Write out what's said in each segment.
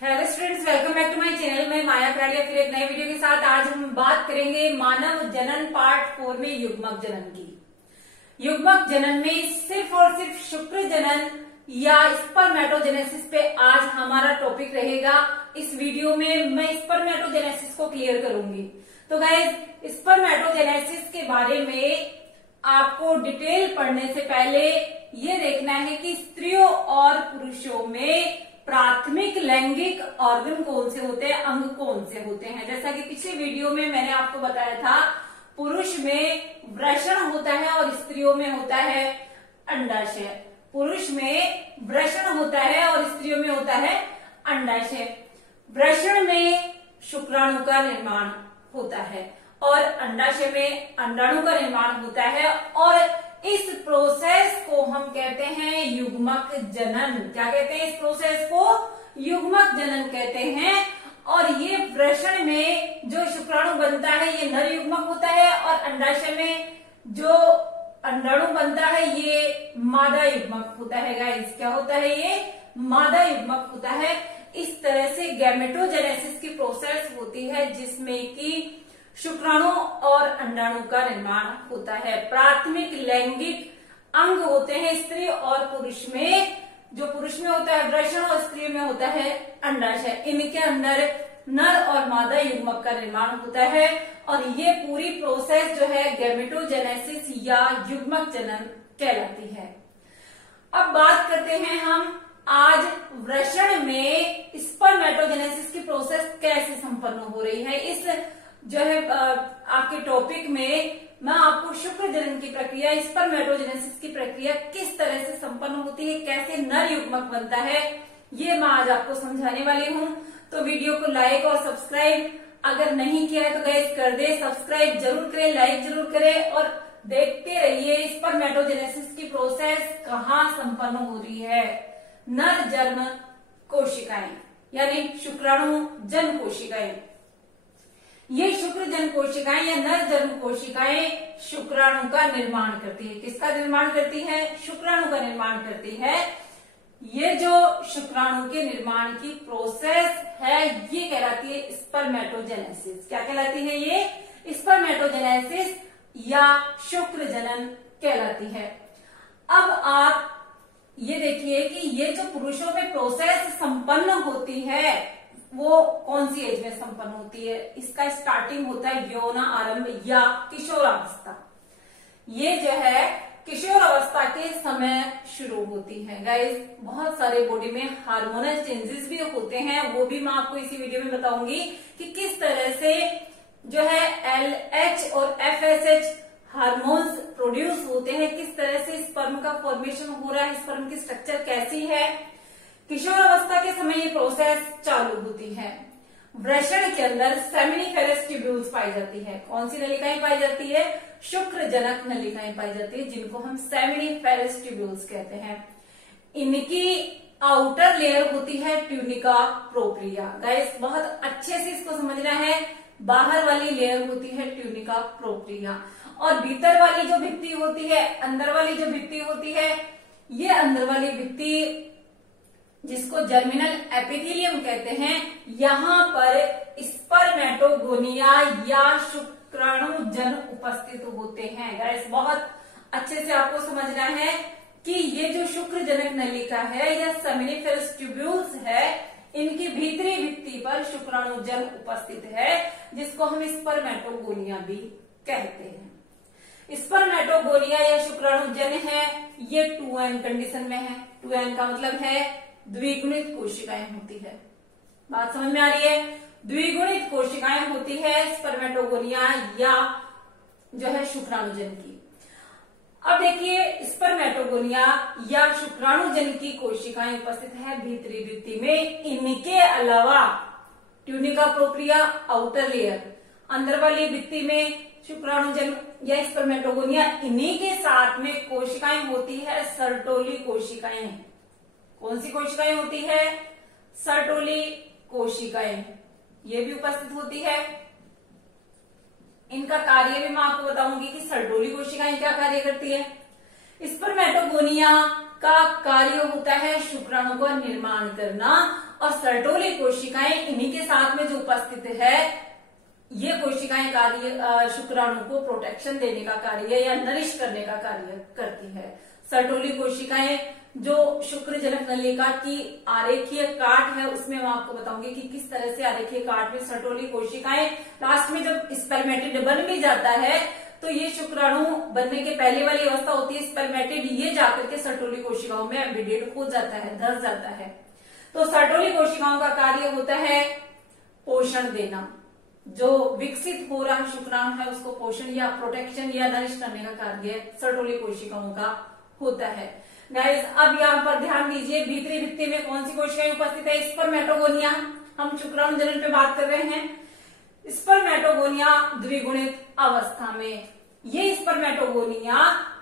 Hello students, welcome back to my channel. मैं माया प्राड़िया फिर एक नए वीडियो के साथ। आज हम बात करेंगे मानव जनन पार्ट 4 में युग्मक जनन की। युग्मक जनन में सिर्फ और सिर्फ शुक्र जनन या स्पर्मेटोजेनेसिस पे आज हमारा टॉपिक रहेगा। इस वीडियो में मैं स्पर्मेटोजेनेसिस को क्लियर करूंगी। तो गाइस, स्पर्मेटोजेनेसिस के बारे में आपको डिटेल पढ़ने से पहले ये देखना है कि स्त्रियों और पुरुषों में प्राथमिक लैंगिक ऑर्गन कौन से होते हैं, अंग कौन से होते हैं। जैसा कि पिछले वीडियो में मैंने आपको बताया था, पुरुष में वृषण होता है और स्त्रियों में होता है अंडाशय। पुरुष में वृषण होता है और स्त्रियों में होता है अंडाशय। वृषण में शुक्राणु का निर्माण होता है और अंडाशय में अंडाणु का निर्माण होता है और इस प्रोसेस को हम कहते हैं युग्मक जनन। क्या कहते हैं इस प्रोसेस को? युग्मक जनन कहते हैं। और ये वृषण में जो शुक्राणु बनता है ये नर युग्मक होता है और अंडाशय में जो अंडाणु बनता है ये मादा युग्मक होता है। गाइस, क्या होता है? ये मादा युग्मक होता है। इस तरह से गैमेटोजेनेसिस की प्रोसेस होती है जिसमें कि शुक्राणु और अंडाणु का निर्माण होता है। प्राथमिक लैंगिक अंग होते हैं स्त्री और पुरुष में। जो पुरुष में होता है वृषण और स्त्री में होता है अंडाशय। इनके अंदर नर और मादा युग्मक का निर्माण होता है और ये पूरी प्रोसेस जो है गैमेटोजेनेसिस या युग्मक जनन कहलाती है। अब बात करते हैं हम आज वृषण में स्पर्मेटोजेनेसिस की प्रोसेस कैसे संपन्न हो रही है। इस जो है आपके टॉपिक में मैं आपको शुक्र जनन की प्रक्रिया, स्पर्मेटोजेनेसिस की प्रक्रिया किस तरह से संपन्न होती है, कैसे नर युग्मक बनता है, ये मैं आज आपको समझाने वाली हूँ। तो वीडियो को लाइक और सब्सक्राइब अगर नहीं किया है तो गाइस कर दे, सब्सक्राइब जरूर करें, लाइक जरूर करें और देखते रहिए स्पर्मेटोजेनेसिस की प्रोसेस कहाँ संपन्न हो रही है। नर जन्म कोशिकाएं यानी शुक्राणु जन्म कोशिकाएं, ये शुक्र जन्म कोशिकाएं या नर जन्म कोशिकाएं शुक्राणु का निर्माण करती है। किसका निर्माण करती है? शुक्राणु का निर्माण करती है। ये जो शुक्राणु के निर्माण की प्रोसेस है ये कहलाती है स्पर्मेटोजेनेसिस। क्या कहलाती है? ये स्पर्मेटोजेनेसिस या शुक्र जनन कहलाती है। अब आप ये देखिए कि ये जो पुरुषों में प्रोसेस संपन्न होती है वो कौन सी एज में संपन्न होती है? इसका स्टार्टिंग होता है यौन आरंभ या किशोरावस्था। ये जो है किशोरावस्था के समय शुरू होती है। गाइस, बहुत सारे बॉडी में हार्मोनल चेंजेस भी होते हैं, वो भी मैं आपको इसी वीडियो में बताऊंगी कि किस तरह से जो है LH और FSH हार्मोन्स प्रोड्यूस होते हैं, किस तरह से स्पर्म का फॉर्मेशन हो रहा है, स्पर्म की स्ट्रक्चर कैसी है। किशोरावस्था के समय ये प्रोसेस चालू होती है। वृषण के अंदर सेमिनिफेरस ट्यूब्यूल्स पाई जाती है। कौन सी नलिकाएं पाई जाती है? शुक्र जनक नलिकाएं पाई जाती है जिनको हम सेमिनिफेरस ट्यूब्यूल्स कहते हैं। इनकी आउटर लेयर होती है ट्यूनिका प्रोप्रिया। गाइस, बहुत अच्छे से इसको समझना है। बाहर वाली लेयर होती है ट्यूनिका प्रोप्रिया और भीतर वाली जो भित्ति होती है, अंदर वाली जो भित्ति होती है, ये अंदर वाली भित्ति जिसको जर्मिनल एपिथेलियम कहते हैं, यहाँ पर स्पर्मेटोगोनिया या शुक्राणु जन उपस्थित होते हैं। गाइस, बहुत अच्छे से आपको समझना है कि ये जो शुक्र जनक नलिका है या सेमिनिफेरस ट्यूब्यूल्स है, इनकी भीतरी भित्ति पर शुक्राणु जन उपस्थित है जिसको हम स्पर्मेटोगोनिया भी कहते हैं। स्पर्मेटोगोनिया या शुक्राणु जन है ये 2n कंडीशन में है। 2n का मतलब है द्विगुणित कोशिकाएं होती है। बात समझ में आ रही है? द्विगुणित कोशिकाएं होती है स्पर्मेटोगोनिया या जो है शुक्राणुजन की। अब देखिए, स्पर्मेटोगोनिया या शुक्राणुजन की कोशिकाएं उपस्थित है भीतरी भित्ति में। इनके अलावा ट्यूनिका प्रोप्रिया आउटर लेयर, अंदर वाली भित्ति में शुक्राणुजन या स्पर्मेटोगोनिया, इन्हीं के साथ में कोशिकाएं होती है सर्टोली कोशिकाएं। कौन सी कोशिकाएं होती है? सर्टोली कोशिकाएं, ये भी उपस्थित होती है। इनका कार्य भी मैं आपको बताऊंगी कि सर्टोली कोशिकाएं क्या कार्य करती है। स्पर्मेटोगोनिया का कार्य होता है शुक्राणु का निर्माण करना, और सर्टोली कोशिकाएं इन्हीं के साथ में जो उपस्थित है, ये कोशिकाएं कार्य शुक्राणु को प्रोटेक्शन देने का कार्य या नरिश करने का कार्य करती है। सर्टोली कोशिकाएं जो शुक्रजनक नलिका की आरेखीय काट है, उसमें मैं आपको बताऊंगी कि किस तरह से आरेखीय काट में सर्टोली कोशिकाएं लास्ट में जब स्पर्मेटिड बन भी जाता है, तो ये शुक्राणु बनने के पहले वाली अवस्था होती है स्पर्मेटिड, ये जाकर के सर्टोली कोशिकाओं में एम्बेडेड हो जाता है, धस जाता है। तो सर्टोली कोशिकाओं का कार्य होता है पोषण देना, जो विकसित हो रहा शुक्राणु है उसको पोषण या प्रोटेक्शन या नरिश करने का कार्य सर्टोली कोशिकाओं का होता है। गाइस, अब यहाँ पर ध्यान दीजिए, भीतरी भित्ति में कौन सी कोशिकाएं उपस्थित है? स्पर्मेटोगोनिया। हम शुक्राणु जनन पे बात कर रहे हैं। स्पर्मेटोगोनिया द्विगुणित अवस्था में, ये स्पर्मेटोगोनिया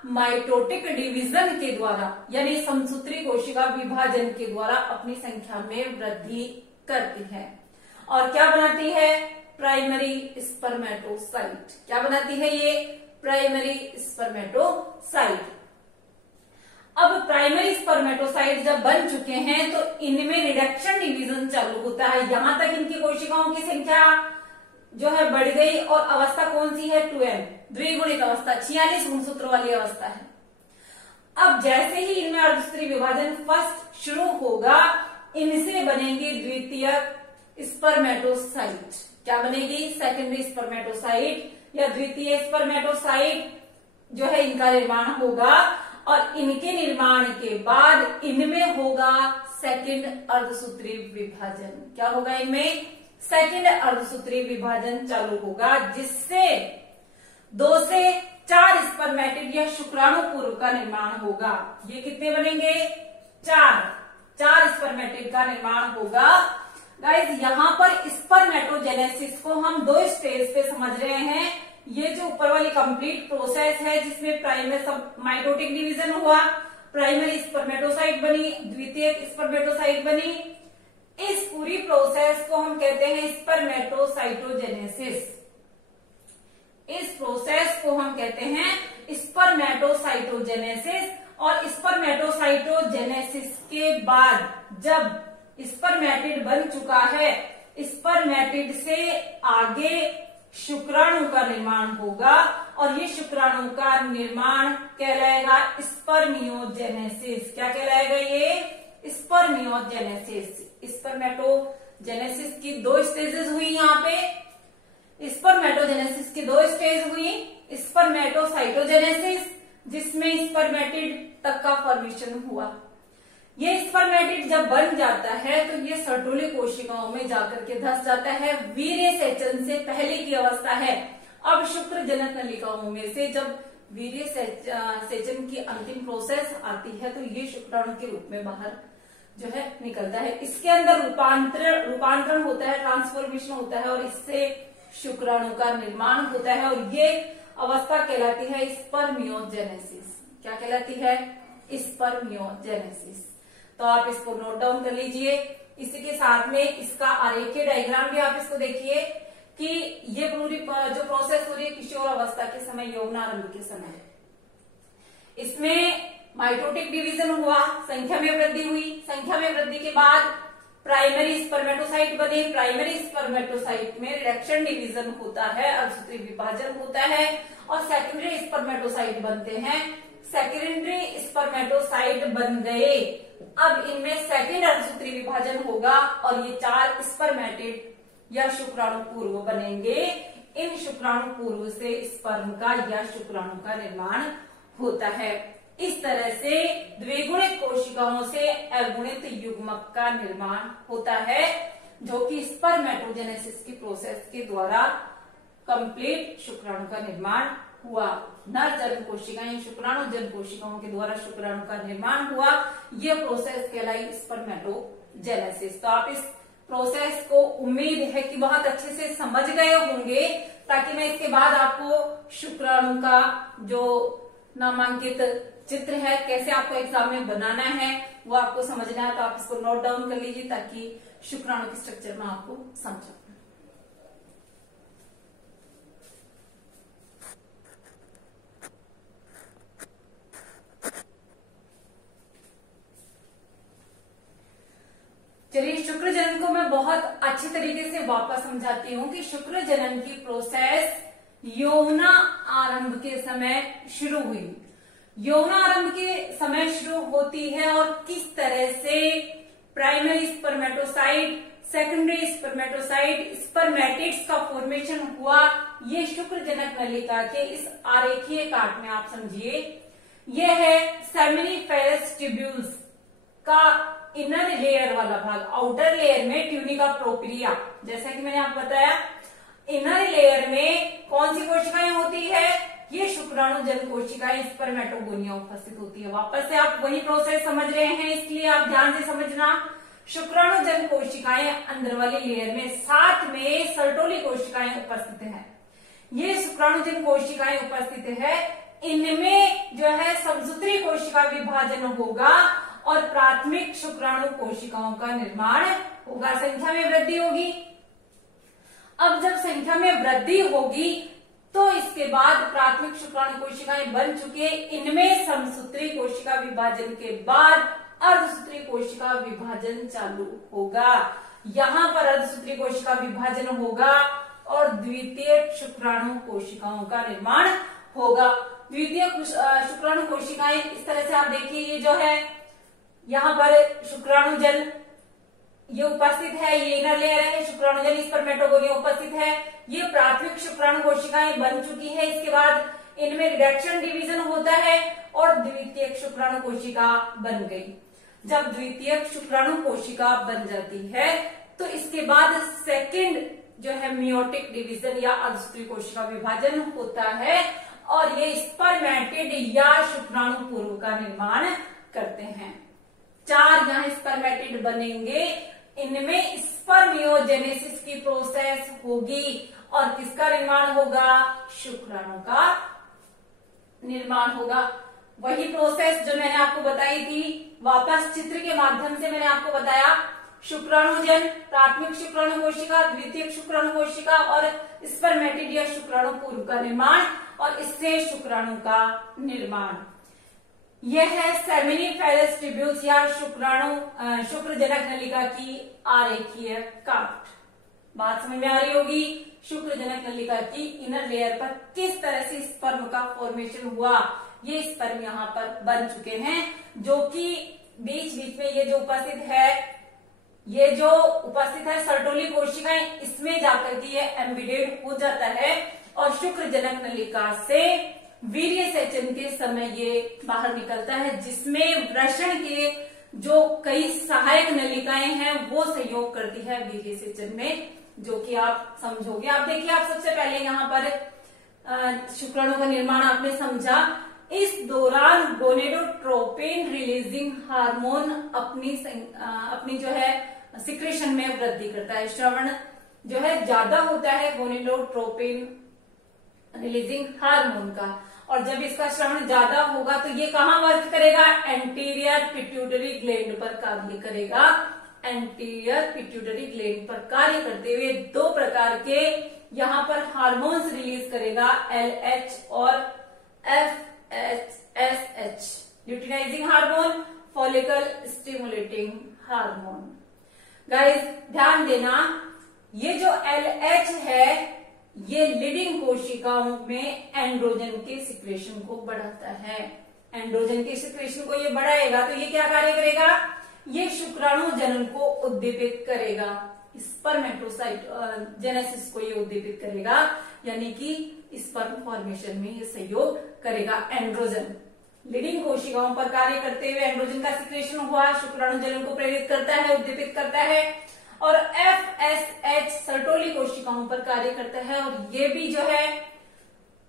माइटोटिक डिवीजन के द्वारा यानी समसूत्री कोशिका विभाजन के द्वारा अपनी संख्या में वृद्धि करती है और क्या बनाती है? Primary spermatocyte. क्या बनाती है ये? Primary spermatocyte. अब प्राइमरी स्पर्मेटोसाइट जब बन चुके हैं तो इनमें रिडक्शन डिवीजन चालू होता है। यहां तक इनकी कोशिकाओं की संख्या जो है बढ़ गई और अवस्था कौन सी है? 2n, द्विगुणित अवस्था, 46 गुणसूत्र वाली अवस्था है। अब जैसे ही इनमें अर्धसूत्री विभाजन फर्स्ट शुरू होगा, इनसे बनेंगी द्वितीय स्पर्मेटोसाइट। क्या बनेगी? सेकेंडरी स्पर्मेटोसाइट या द्वितीय स्पर्मेटोसाइट जो है इनका निर्माण होगा, और इनके निर्माण के बाद इनमें होगा सेकंड अर्धसूत्री विभाजन। क्या होगा इनमें? सेकंड अर्धसूत्री विभाजन चालू होगा, जिससे 2 से 4 स्पर्मेटिड या शुक्राणु पूर्व का निर्माण होगा। ये कितने बनेंगे? 4 स्पर्मेटिड का निर्माण होगा। गाइस, यहाँ पर स्पर्मेटोजेनेसिस को हम 2 स्टेज पे समझ रहे हैं। ये जो ऊपर वाली कंप्लीट प्रोसेस है जिसमें प्राइमरी सब माइटोटिक डिवीजन हुआ, प्राइमरी स्पर्मेटोसाइट बनी, द्वितीय स्पर्मेटोसाइट बनी, इस पूरी प्रोसेस को हम कहते हैं स्पर्मेटोसाइटोजेनेसिस। इस प्रोसेस को हम कहते हैं स्पर्मेटोसाइटोजेनेसिस। और स्पर्मेटोसाइटोजेनेसिस के बाद जब स्पर्मेटिड बन चुका है, स्पर्मेटिड से आगे शुक्राणु का निर्माण होगा, और ये शुक्राणु का निर्माण कहलाएगा स्पर्मियोजेनेसिस। क्या कहलाएगा ये? स्पर्मियोजेनेसिस। स्पर्मेटोजेनेसिस की 2 स्टेजेस हुई यहाँ पे। स्पर्मेटोजेनेसिस की 2 स्टेज हुई। स्पर्मेटोसाइटोजेनेसिस, जिसमें स्पर्मेटिड तक का फॉर्मेशन हुआ। ये स्पर्मेटिड जब बन जाता है तो ये सर्टोली कोशिकाओं में जाकर के धस जाता है। वीर्य सेचन से पहले की अवस्था है। अब शुक्र जनक नलिकाओं में से जब वीर्य सेचन की अंतिम प्रोसेस आती है तो ये शुक्राणु के रूप में बाहर जो है निकलता है। इसके अंदर रूपांतरण होता है, ट्रांसफॉर्मेशन होता है, और इससे शुक्राणु का निर्माण होता है, और ये अवस्था कहलाती है स्पर्मियोजेनेसिस। क्या कहलाती है? स्पर्मियोजेनेसिस। तो आप इसको नोट डाउन कर लीजिए। इसी के साथ में इसका आरेखीय डायग्राम भी आप इसको देखिए कि ये पूरी जो प्रोसेस हो रही है किशोर अवस्था के समय, यौवनारंभ के समय, इसमें माइटोटिक डिवीजन हुआ, संख्या में वृद्धि हुई। संख्या में वृद्धि के बाद प्राइमरी स्पर्मेटोसाइट बने। प्राइमरी स्पर्मेटोसाइट में रिडक्शन डिवीजन होता है, अर्धसूत्री विभाजन होता है, और सेकेंडरी स्पर्मेटोसाइट बनते हैं। सेकेंडरी स्पर्मेटोसाइट बन गए। अब इनमें सेकेंड अर्धसूत्री विभाजन होगा और ये 4 स्पर्मेटिड या शुक्राणु पूर्व बनेंगे। इन शुक्राणु पूर्व से स्पर्म का या शुक्राणु का निर्माण होता है। इस तरह से द्विगुणित कोशिकाओं से अगुणित युग्मक का निर्माण होता है, जो कि स्पर्मेटोजेनेसिस की प्रोसेस के द्वारा कंप्लीट शुक्राणु का निर्माण हुआ। नर जन्म कोशिकाएं शुक्राणु जन्म कोशिकाओं के द्वारा शुक्राणु का निर्माण हुआ। यह प्रोसेस कहलाई स्पर्मेटोजेनेसिस। तो आप इस प्रोसेस को उम्मीद है कि बहुत अच्छे से समझ गए होंगे, ताकि मैं इसके बाद आपको शुक्राणु का जो नामांकित चित्र है कैसे आपको एग्जाम में बनाना है वो आपको समझना है। तो आप इसको नोट डाउन कर लीजिए ताकि शुक्राणु के स्ट्रक्चर में आपको समझ। जनन को मैं बहुत अच्छी तरीके से वापस समझाती हूँ कि शुक्र जनन की प्रोसेस यौना आरंभ के समय शुरू हुई। यौना आरंभ के समय शुरू होती है और किस तरह से primary spermatocyte, secondary spermatocyte, spermatids का फॉर्मेशन हुआ, ये शुक्र जनक नलिका के इस आरेखीय काट में आप समझिए। यह है सेमिनिफेरस ट्यूब्यूल्स का इनर लेयर वाला भाग, आउटर लेयर में ट्यूनिका प्रोपिलिया। जैसा कि मैंने आपको बताया, इनर लेयर में कौन सी कोशिकाएं होती है, ये शुक्राणु जन कोशिकाएं, स्पर्मेटोगोनिया उपस्थित होती है। वापस से आप वही प्रोसेस समझ रहे हैं, इसलिए आप ध्यान से समझना। शुक्राणु जन कोशिकाएं अंदर वाली लेयर में, साथ में सर्टोली कोशिकाएं उपस्थित हैं। ये शुक्राणु जन कोशिकाएं उपस्थित है, इनमें जो है समसूत्री कोशिका विभाजन होगा और प्राथमिक शुक्राणु कोशिकाओं का निर्माण होगा, संख्या में वृद्धि होगी। अब जब संख्या में वृद्धि होगी तो इसके बाद प्राथमिक शुक्राणु कोशिकाएं बन चुकी है, इनमें समसूत्री कोशिका विभाजन के बाद अर्धसूत्री कोशिका विभाजन चालू होगा। यहाँ पर अर्धसूत्री कोशिका विभाजन होगा और द्वितीय शुक्राणु कोशिकाओं का निर्माण होगा। द्वितीय शुक्राणु कोशिकाएं इस तरह से आप देखिए, ये जो है यहाँ पर शुक्राणु जन ये उपस्थित है, ये इनर लेयर है, शुक्राणु जन स्पर्मेटोगोनिया उपस्थित है। ये प्राथमिक शुक्राणु कोशिकाएं बन चुकी है, इसके बाद इनमें रिडक्शन डिवीजन होता है और द्वितीय शुक्राणु कोशिका बन गई। जब द्वितीय शुक्राणु कोशिका बन जाती है तो इसके बाद सेकंड जो है मियोटिक डिवीजन या अर्धसूत्री कोशिका विभाजन होता है और ये स्पर्मेटिड या शुक्राणु पूर्व का निर्माण करते हैं। 4 यहाँ स्पर्मेटिड बनेंगे, इनमें स्पर्मियोजेनेसिस की प्रोसेस होगी और किसका निर्माण होगा, शुक्राणु का निर्माण होगा। वही प्रोसेस जो मैंने आपको बताई थी, वापस चित्र के माध्यम से मैंने आपको बताया। शुक्राणुजन, प्राथमिक शुक्राणु कोशिका, द्वितीय शुक्राणु कोशिका और स्पर्मेटिड या शुक्राणु पूर्व का निर्माण और इससे शुक्राणु का निर्माण। यह है सेमिनिफेरस ट्यूब्यूल्स या शुक्रजनक नलिका की आरेखीय काट। बात समझ में आ रही होगी। शुक्रजनक नलिका की इनर लेयर पर किस तरह से स्पर्म का फॉर्मेशन हुआ, ये स्पर्म यहाँ पर बन चुके हैं, जो कि बीच बीच में ये जो उपस्थित है सर्टोली कोशिकाएं, इसमें जाकर के ये एम्बेडेड हो जाता है और शुक्रजनक नलिका से वीर्य सेचन के समय ये बाहर निकलता है, जिसमें वृषण के जो कई सहायक नलिकाएं हैं वो सहयोग करती है वीर्य सेचन में, जो कि आप समझोगे। आप देखिए, आप सबसे पहले यहाँ पर शुक्राणु का निर्माण आपने समझा। इस दौरान गोनेडोट्रोपिन रिलीजिंग हार्मोन अपनी जो है सिक्रेशन में वृद्धि करता है। श्रवण जो है ज्यादा होता है गोनेडोट्रोपिन रिलीजिंग हार्मोन का, और जब इसका श्रवण ज्यादा होगा तो ये कहाँ वर्क करेगा, एंटीरियर पिट्यूटरी ग्लैंड पर कार्य करेगा। एंटीरियर पिट्यूटरी ग्लैंड पर कार्य करते हुए 2 प्रकार के यहाँ पर हार्मोन्स रिलीज करेगा, LH और FSH, luteinizing hormone, follicle stimulating hormone. Guys ध्यान देना, ये जो LH है ये लिविंग कोशिकाओं में एंड्रोजन के सिक्रेशन को बढ़ाता है। एंड्रोजन के सिक्रेशन को ये बढ़ाएगा तो ये क्या कार्य करेगा, ये शुक्राणु जनन को उद्दीपित करेगा, स्पर्मेटोसाइट जेनेसिस को ये उद्दीपित करेगा, यानी कि स्पर्म फॉर्मेशन में ये सहयोग करेगा। एंड्रोजन लिविंग कोशिकाओं पर कार्य करते हुए एंड्रोजन का सिक्रेशन हुआ, शुक्राणु जनन को प्रेरित करता है, उद्दीपित करता है, और FSH सर्टोली कोशिकाओं पर कार्य करता है और ये भी जो है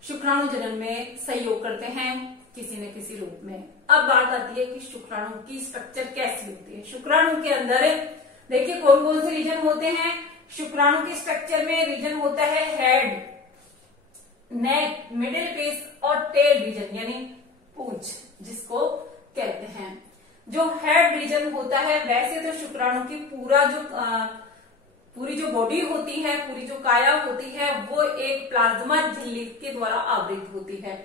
शुक्राणु जनन में सहयोग करते हैं किसी न किसी रूप में। अब बात आती है कि शुक्राणु की स्ट्रक्चर कैसी होती है। शुक्राणु के अंदर देखिए कौन कौन से रीजन होते हैं। शुक्राणु के स्ट्रक्चर में रीजन होता है हेड, नेक, मिडिल पीस और टेल रीजन, यानी पूंछ जिसको कहते हैं। जो हेड रीजन होता है, वैसे तो शुक्राणु की पूरी जो बॉडी होती है, पूरी जो काया होती है, वो एक प्लाज्मा झिल्ली के द्वारा आवृत होती है।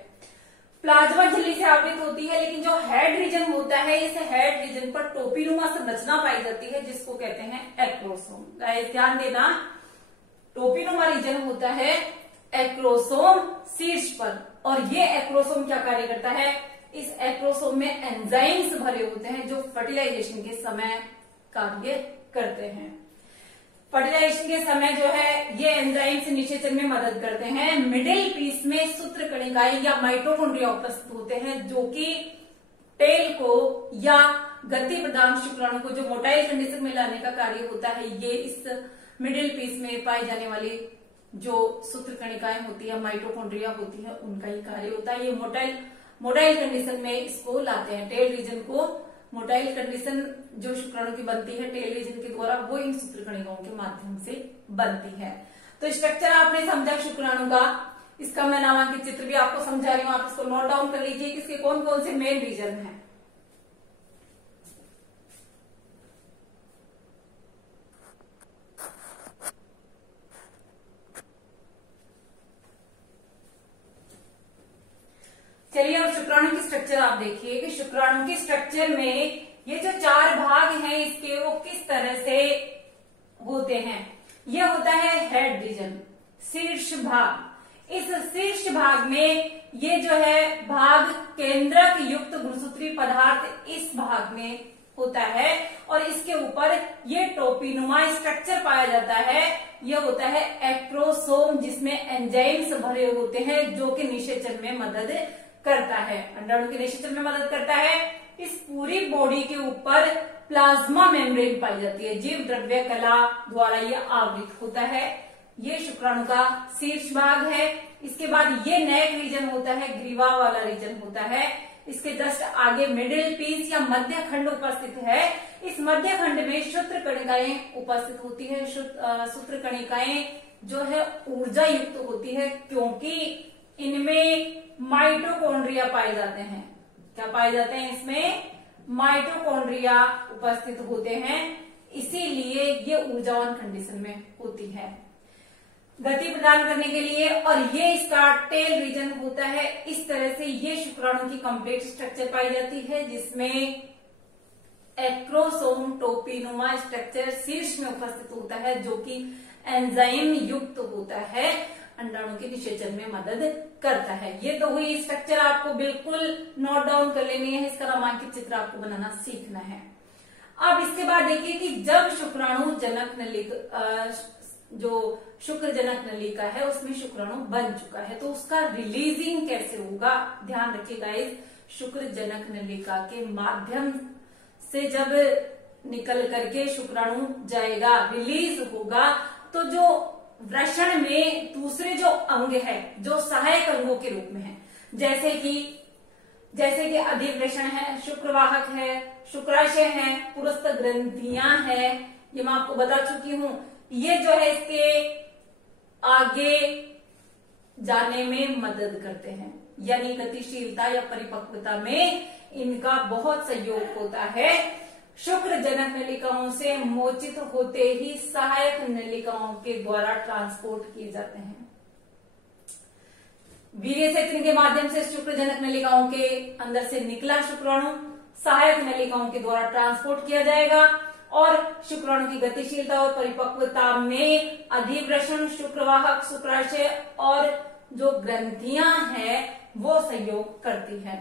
प्लाज्मा झिल्ली से आवृत होती है, लेकिन जो हेड रीजन होता है इस हेड रीजन पर टोपीनुमा संरचना पाई जाती है जिसको कहते हैं एक्रोसोम। गाइस ध्यान देना, टोपीनुमा रीजन होता है एक्रोसोम शीर्ष पर, और ये एक्रोसोम क्या कार्य करता है, इस एक्रोसोम में एंजाइम्स भरे होते हैं जो फर्टिलाइजेशन के समय कार्य करते हैं। फर्टिलाइजेशन के समय जो है ये एंजाइम्स निषेचन में मदद करते हैं। मिडिल पीस में सूत्र कणिकाएं या माइटोकॉन्ड्रिया उपस्थित होते हैं जो कि टेल को या गति प्रदान शुक्राणु को जो मोटाइल कंडीशन में लाने का कार्य होता है, ये इस मिडिल पीस में पाई जाने वाली जो सूत्र कणिकाएं होती है, माइटोकॉन्ड्रिया होती है, उनका ही कार्य होता है। ये मोटाइल कंडीशन में इसको लाते हैं। टेल रीजन को मोटाइल कंडीशन जो शुक्राणु की बनती है टेल रीजन के द्वारा, वो इन सूत्र कणिकाओं के माध्यम से बनती है। तो स्ट्रक्चर आपने समझा शुक्राणु का, इसका मैं नामांकित चित्र भी आपको समझा रही हूँ, आप इसको नोट डाउन कर लीजिए कि इसके कौन कौन से मेन रीजन हैं। चलिए अब शुक्राणु की स्ट्रक्चर आप देखिए कि शुक्राणु के स्ट्रक्चर में ये जो 4 भाग हैं इसके वो किस तरह से होते हैं। ये होता है हेड रीजन, शीर्ष भाग। इस शीर्ष भाग में ये जो है भाग केंद्रक युक्त गुणसूत्री पदार्थ इस भाग में होता है, और इसके ऊपर ये टोपीनुमा स्ट्रक्चर पाया जाता है। यह होता है एक्रोसोम जिसमें एंजाइम्स भरे होते हैं जो कि निषेचन में मदद करता है, अंडाणु के निषेचन में मदद करता है। इस पूरी बॉडी के ऊपर प्लाज्मा मेम्ब्रेन पाई जाती है, जीव द्रव्य कला द्वारा यह आवृत होता है। ये शुक्राणु का शीर्ष भाग है। इसके बाद ये नेक रीजन होता है, ग्रीवा वाला रीजन होता है। इसके जस्ट आगे मिडिल पीस या मध्य खंड उपस्थित है। इस मध्य खंड में सूत्र कणिकाएं उपस्थित होती है। सूत्र कणिकाएं जो है ऊर्जा युक्त होती है क्योंकि इनमें माइटोकॉन्ड्रिया पाए जाते हैं। क्या पाए जाते हैं इसमें? माइटोकॉन्ड्रिया उपस्थित होते हैं, इसीलिए ये ऊर्जावान कंडीशन में होती है गति प्रदान करने के लिए। और ये इसका टेल रीजन होता है। इस तरह से ये शुक्राणु की कंप्लीट स्ट्रक्चर पाई जाती है जिसमें एक्रोसोम टोपीनुमा स्ट्रक्चर शीर्ष में उपस्थित होता है जो कि एंजाइम युक्त होता है, अंडाणु के निषेचन में मदद करता है। ये तो हुई स्ट्रक्चर, आपको बिल्कुल नोट डाउन कर लेनी है, इसका नामांकित चित्र आपको बनाना सीखना है। अब इसके बाद देखिए कि जब शुक्राणु जनक नलिका जो शुक्र जनक नलिका है उसमें शुक्राणु बन चुका है तो उसका रिलीजिंग कैसे होगा, ध्यान रखिएगा। इस शुक्र जनक नलिका के माध्यम से जब निकल करके शुक्राणु जाएगा, रिलीज होगा, तो जो वृषण में दूसरे जो अंग है जो सहायक अंगों के रूप में है, जैसे कि अधिवृषण है, शुक्रवाहक है, शुक्राशय है, पुरस्थ ग्रंथियां है, ये मैं आपको बता चुकी हूं। ये जो है इसके आगे जाने में मदद करते हैं, यानी गतिशीलता या परिपक्वता में इनका बहुत सहयोग होता है। शुक्र जनक नलिकाओं से मोचित होते ही सहायक नलिकाओं के द्वारा ट्रांसपोर्ट किए जाते हैं। वीर्य सेचन के माध्यम से शुक्र जनक नलिकाओं के अंदर से निकला शुक्राणु सहायक नलिकाओं के द्वारा ट्रांसपोर्ट किया जाएगा और शुक्राणु की गतिशीलता और परिपक्वता में अधिवृषण, शुक्रवाहक, शुक्राशय और जो ग्रंथियां हैं वो सहयोग करती है।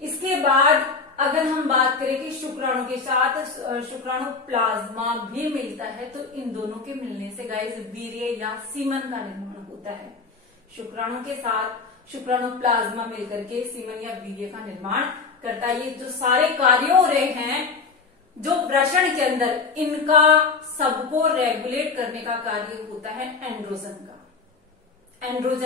इसके बाद अगर हम बात करें कि शुक्राणु के साथ शुक्राणु प्लाज्मा भी मिलता है तो इन दोनों के मिलने से गाइस वीर्य या सीमन का निर्माण होता है। शुक्राणु के साथ शुक्राणु प्लाज्मा मिलकर के सीमन या वीर्य का निर्माण करता है। ये जो सारे कार्य हो रहे हैं जो वृषण के अंदर, इनका सबको रेगुलेट करने का कार्य होता है एंड्रोजन का। एंड्रोजन